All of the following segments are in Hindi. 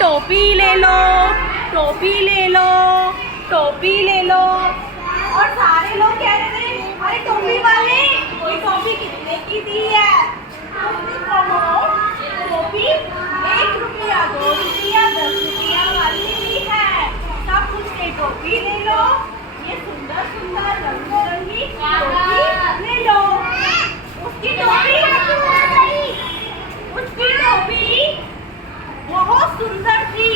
टोपी ले लो, टोपी ले लो, टोपी ले लो। और सारे लोग कह रहे थे अरे टोपी वाले ये टोपी कितने की दी है? उसने कहा टोपी 1 रुपया, 2 रुपया, 10 रुपया वाली भी है। सब कुछ के टोपी ले लो, ये सुंदर सुंदर रंग बिरंगी टोपी ले लो। उसकी टोपी बहुत सुंदर थी।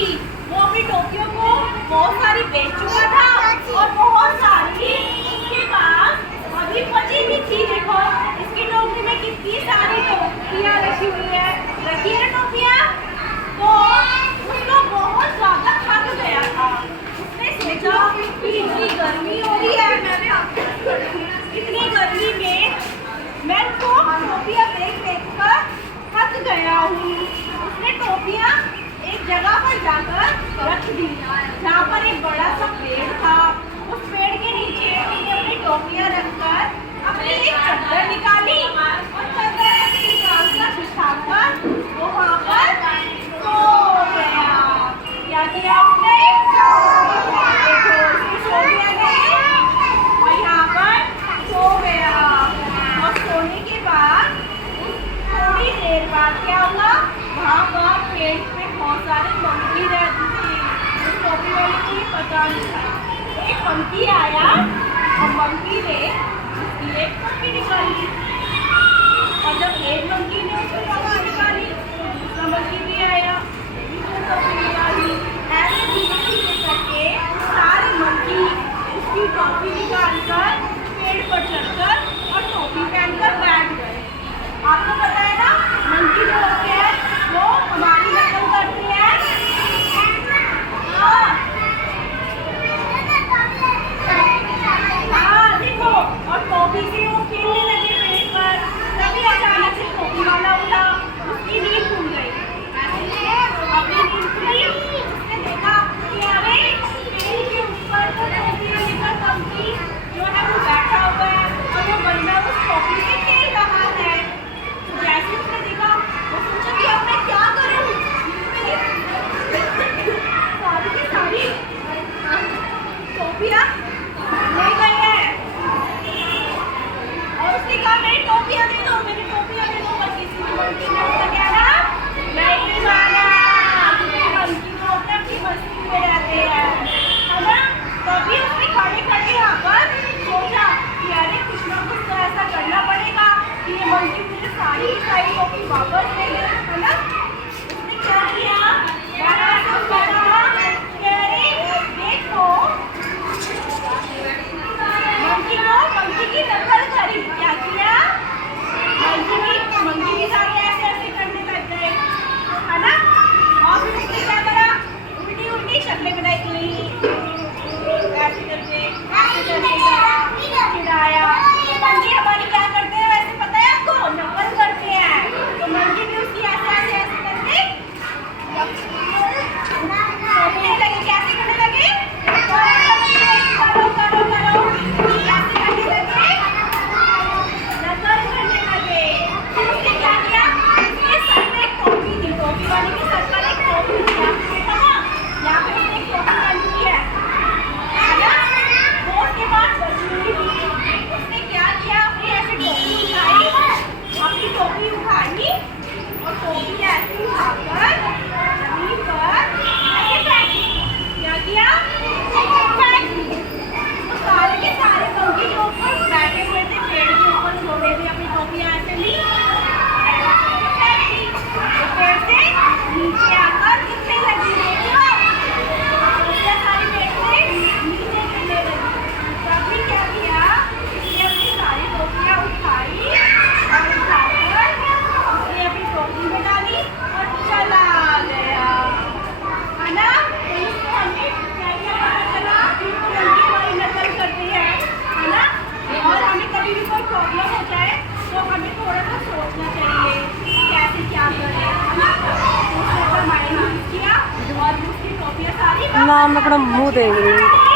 वो अपनी टोपियों को बहुत सारी बेच चुका था और बहुत सारी उसके पास अभी बची भी थी। देखो इसकी टोपी में कितनी सारी टोपियां रखी हुई है, रखी है ना टोपियां। तो उसको बहुत ज्यादा थक गया था। उसने सोचा कि इतनी गर्मी हो रही है, इतनी गर्मी में मैं तो टोपियां देख देख कर थक गया हूँ। उसने टोपियां एक जगह पर जाकर रख दी जहाँ पर एक बड़ा सा पेड़ था। उस पेड़ के नीचे उसने अपनी टोपियां रखकर अपनी एक चादर निकाली और चादर निकालकर बिछाकर वो वहाँ पर सो गया। क्या किया उसने? सो गया और यहाँ पर सो गया। और सोने के बाद थोड़ी देर बाद क्या हुआ, वहाँ पर पेड़ पे बहुत सारे मंकी रहते थे। उस टोपी वाले को ये पता नहीं था। एक मंकी आया और मंकी ने उसकी एक टोपी निकाली और जब एक मंकी ने उसकी टोपी निकाली तो दूसरा मंकी भी आया, वो भी उसकी टोपी निकाली। ऐसे धीरे धीरे करके सारे मंकी उसकी टोपी निकाल कर पेड़ पर चढ़कर और टोपी पहनकर बैठ गए। आपको पता है ना मंकी जो होते हैं वो हमारी नकल करते हैं। हाँ देखो, और टोपी से वो खेलने लगे पेड़ पर। तभी अचानक से टोपी वाला उठा, उसकी नींद खुल गई। अपनी नींद खुली, उसने देखा कि अरे पेड़ के ऊपर तो टोपी लेकर मंकी जो है वो बैठा हुआ है और वो बंदा उस टोपी से खेल रहा है। तो जैसे उसने देखा वो सोचा कि अब मैं क्या करूं, सारी की सारी टोपियां ले गए हैं। और उसने कहा मेरी टोपियां दे दो, मेरी टोपियां दे दो। पर किसी भी मंकी ने उसका कहना नहीं माना, क्योंकि मंकी तो अपनी मस्ती में रहते हैं, है ना। तभी उसने खड़े खड़े यहाँ पर सोचा कि अरे कुछ ना कुछ तो ऐसा करना पड़ेगा कि ये मंकी मुझे सारी की सारी टोपी वापस दे दे, है ना। उसने क्या किया, देखो मंकी की नकल करी। क्या किया, मंकी भी सारे ऐसे ऐसे करने लग गए, है ना। और फिर उसने क्या करा, उल्टी उल्टी शक्लें बनाई गई, ऐसे करके चिढ़ाया। मंकी हमारी क्या करते हैं वैसे पता है आपको, नकल करते हैं। तो मंकी भी उसकी ऐसे ऐसे ऐसे करके लगे, कैसे करने लगे, करो करो करो, कैसे करने लगे, नकल करने लगे। फिर उसने क्या किया, उसके सर में एक टोपी थी, टोपी वाले के सर पर एक टोपी थी, है ना। यहाँ पे उसने एक टोपी बनी है ना, वो उसके पास बची हुई थी। उसने क्या किया, अपनी ऐसे टोपी उठाई, अपनी टोपी उठाई और टोपी ऐसे उठाकर जमीन पर ऐसे फेंक दी। क्या किया, फेंक दी। तो सारे के सारे मंकी जो ऊपर बैठे हुए थे पेड़ के ऊपर सो रहे थे, अपनी टोपियां ऐसे ली फेंक दी। तो पेड़ से नीचे आकर गिरने लगी, सारी पेड़ से नीचे गिरने लगी। तभी क्या किया, उसने अपनी सारी टोपियां उठाई और उठाकर उसने अपनी टोपी में डाली और चला गया, है ना। तो इसको हमें क्या क्या पता चला, मंकी हमारी नकल करती है ना। और हमें कभी भी कोई प्रॉब्लम हो जाए तो हमें थोड़ा सा सोचना चाहिए कैसे क्या करें, है ना। उसने अपना माइंड यूज किया और उसकी टोपियां सारी ना मैं अपना मुंह देख रही हूँ।